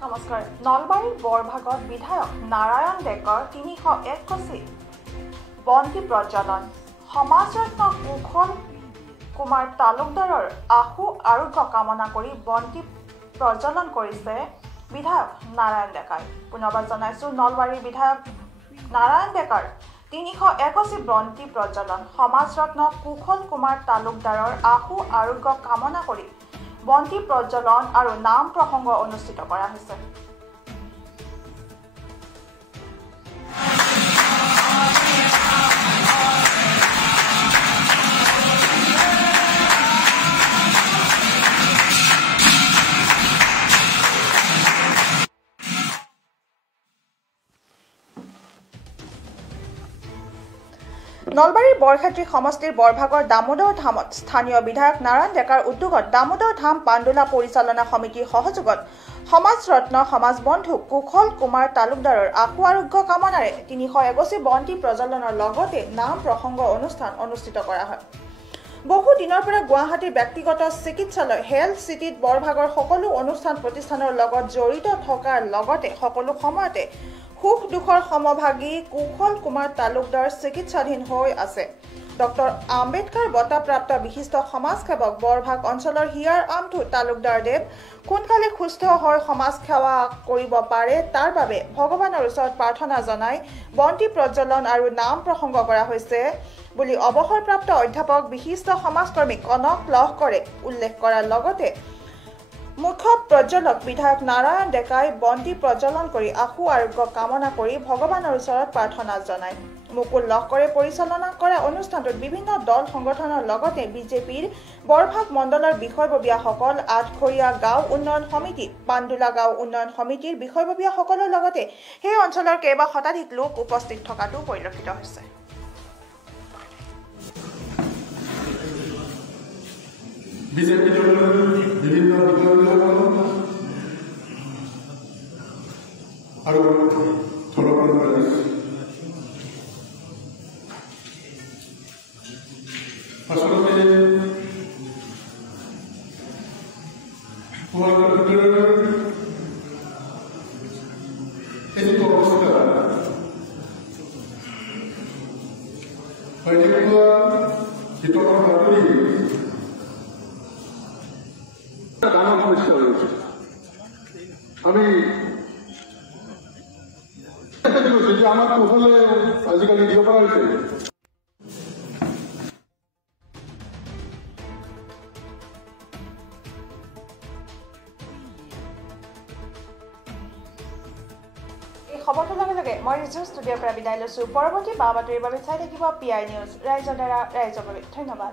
নমস্কাৰ। নলবাৰীৰ বৰভাগত বিধায়ক নাৰায়ণ ডেকাৰ ৩০১ কোটি বন্তি প্ৰজ্বলন। সমাজৰত্ন কুশল কুমাৰ তালুকদাৰৰ আশু আৰোগ্য কামনা কৰি বন্তি প্ৰজ্বলন কৰিছে বিধায়ক নাৰায়ণ ডেকাই। পুনৰবাৰ জনাইছো, নলবাৰীৰ বিধায়ক নাৰায়ণ ডেকাৰ ৩০১ কোটি বন্তি প্ৰজ্বলন। সমাজৰত্ন কুশল কুমাৰ তালুকদাৰৰ আশু আৰোগ্য কামনা কৰি বন্তি প্ৰজ্বলন আৰু নাম প্ৰসংগ অনুষ্ঠিত কৰা হৈছে। নলবাৰীৰ বৰক্ষেত্ৰী সমষ্টিৰ বৰভাগৰ দামোদৰ ধামত স্থানীয় বিধায়ক নাৰায়ণ ডেকাৰ উদ্যোগত দামোদৰ ধাম পাণ্ডোলা পৰিচালনা সমিতিৰ সহযোগত সমাজৰত্ন সমাজবন্ধু কুশল কুমাৰ তালুকদাৰৰ আশু আৰোগ্য কামনাৰে ৩০১ কোটি বন্তি প্ৰজ্বলনৰ লগতে নাম প্ৰসংগ অনুষ্ঠান অনুষ্ঠিত কৰা হয়। বহু দিনৰ পৰা গুৱাহাটীৰ ব্যক্তিগত চিকিৎসালয় হেল্থ চিটিত বৰভাগৰ সকলো অনুষ্ঠান প্ৰতিষ্ঠানৰ লগত জড়িত থকাৰ লগতে সকলো সময়তে সুখ দুখৰ সমভাগী কুশল কুমাৰ তালুকদাৰ চিকিৎসাধীন হৈ আছে। ডক্টৰ আম্বেদকাৰ বঁটাপ্ৰাপ্ত বিশিষ্ট সমাজসেৱক বৰভাগ অঞ্চলৰ হিয়াৰ আমঠু তালুকদাৰ দেৱ সোনকালে সুস্থ হৈ সমাজ সেৱা কৰিব পাৰে তাৰ বাবে ভগৱানৰ ওচৰত প্ৰাৰ্থনা জনাই বন্তি প্ৰজ্বলন আৰু নাম প্ৰসংগ কৰা হৈছে বুলি অৱসৰপ্ৰাপ্ত অধ্যাপক বিশিষ্ট সমাজকৰ্মী কনক লহকৰে উল্লেখ কৰাৰ লগতে মুখ্য প্ৰজ্বলক বিধায়ক নাৰায়ণ ডেকাই বন্তি প্ৰজ্বলন কৰি আশু আৰোগ্য কামনা কৰি ভগৱানৰ ওচৰত প্ৰাৰ্থনা জনায়। মুকুল লহকৰে পৰিচালনা কৰা অনুষ্ঠানটোত বিভিন্ন দল সংগঠনৰ লগতে বিজেপিৰ বৰভাগ মণ্ডলৰ বিষয়ববীয়াসকল, আঠখৰীয়া গাঁও উন্নয়ন সমিতি, পাণ্ডোলা গাঁও উন্নয়ন সমিতিৰ বিষয়ববীয়াসকলৰ লগতে সেই অঞ্চলৰ কেইবা শতাধিক লোক উপস্থিত থকাটো পৰিলক্ষিত হৈছে। বিজেপি দলের বিভিন্ন আর আসলে এই অবস্থা ডাঙর সমস্যা রয়েছে। আমি যে আমার কুশলে আজিকালি দিয়ে করা হয়েছে এই খবৰটোৰ লগে লগে মই ৰিজু ষ্টুডিঅ'ৰ পৰা বিদায় লৈছো। পৰৱৰ্তী বা বাতৰিৰ বাবে চাই থাকিব PI নিউজ। ৰাইজৰ দ্বাৰা ৰাইজৰ বাবে। ধন্যবাদ।